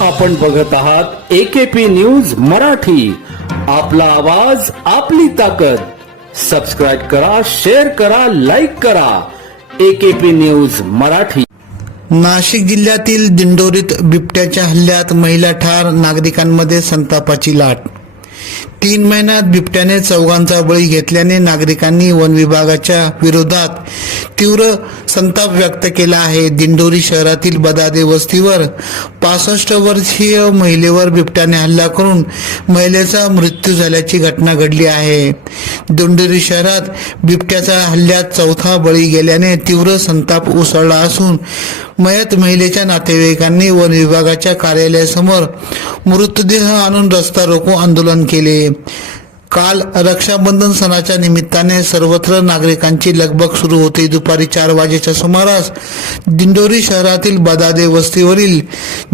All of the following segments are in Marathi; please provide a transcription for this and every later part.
आपण बघत आहात एकेपी न्यूज मराठी. आपला आवाज आपली ताकद. सबस्क्राईब करा शेअर करा लाईक करा. AKP news Marathi. नाशिक जिल्ह्यातील दिंडोरीत बिबट्याच्या हल्ल्यात महिला ठार नागरिकांमध्ये संतापाची लाट. तीन महिन्यात बिबट्याने चौघांचा बळी घेतल्याने नागरिकांनी वन विभागाच्या विरोधात तीव्र संताप व्यक्त केला आहे. दिंडोरी शहरातील बदादे वस्तीवर पासष्ट वर्षीय महिलेवर बिबट्याने हल्ला करून महिलेचा मृत्यू झाल्याची घटना घडली आहे. दिंडोरी शहरात बिबट्याचा हल्ल्यात चौथा बळी गेल्याने तीव्र संताप उसळला असून मयत महिलेच्या नातेवाईकांनी वन विभागाच्या कार्यालयासमोर मृतदेह आणून रस्ता रोको आंदोलन केले. काल रक्षाबंधन सणाच्या निमित्ताने सर्वत्र नागरिकांची लगबग सुरू होती. दुपारी चार वाजेच्या सुमारास दिंडोरी शहरातील बदादे वस्तीवरील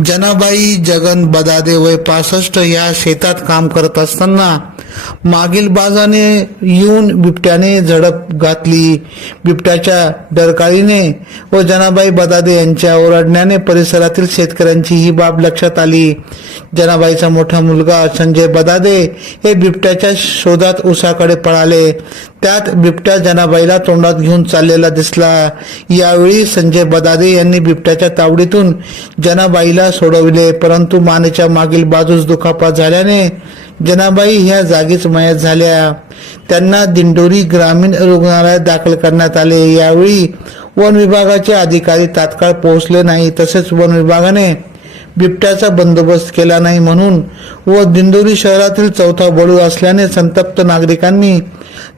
जनाबाई जगन बदादे वय पासष्ट या शेतात काम करत असताना मागील बाजाने येऊन बिबट्याने झडप घातली. बिबट्याच्या डरकाळीने व जनाबाई बदादे यांच्या ओरडण्याने परिसरातील शेतकऱ्यांची ही बाब लक्षात आली. जनाबाईचा मोठा मुलगा संजय बदादे हे बिबट्याच्या शोधात उसाकडे पळाले. त्यात बिबट्या जनाबाईला तोंडात घेऊन चाललेला दिसला. यावेळी संजय बदादे यांनी बिबट्याच्या तावडीतून जनाबाईला सोडविले परंतु मानेच्या मागील बाजूस दुखापत झाल्याने जनाबाई ह्या जागीच मयत झाल्या. त्यांना दिंडोरी ग्रामीण रुग्णालयात दाखल करण्यात आले. यावेळी वन विभागाचे अधिकारी तात्काळ पोहोचले नाही तसेच वन विभागाने बिबट्याचा बंदोबस्त केला नाही म्हणून व दिंडोरी शहरातील चौथा बळू असल्याने संतप्त नागरिकांनी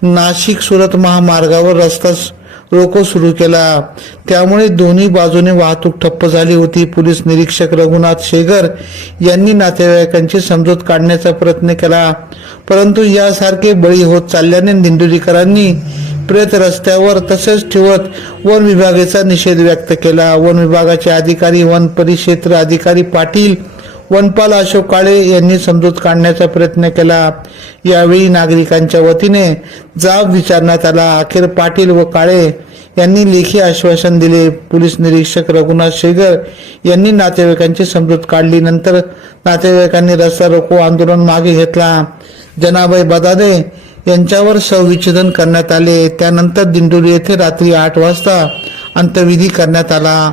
नाशिक सुरत महामार्गावर रस्ता रोको सुरू केला. त्यामुळे दोन्ही बाजूने वाहतूक ठप्प झाली होती. पोलीस निरीक्षक रघुनाथ शेगर यांनी नातेवाईकांची समजूत काढण्याचा प्रयत्न केला. परंतु यासारखे बळी होत चालल्याने दिंडोरीकरांनी प्रेत रस्त्यावर तसेच ठेवत वन विभागाचा निषेध व्यक्त केला. वन विभागाचे अधिकारी वन परिक्षेत्र अधिकारी पाटील वनपाल अशोक काळे यांनी समजूत काढण्याचा प्रयत्न केला. यावेळी नागरिकांच्या वतीने जाब विचारण्यात आला. अखेर पाटील व काळे यांनी लेखी आश्वासन दिले. पोलीस निरीक्षक रघुनाथ शेगर यांनी नातेवाईकांची समजूत काढली. नंतर नातेवाईकांनी रस्ता रोको आंदोलन मागे घेतला. जनाबाई बदादे यांच्यावर सविच्छेदन करण्यात आले. त्यानंतर दिंडोरी येथे रात्री आठ वाजता अंत्यविधी करण्यात आला.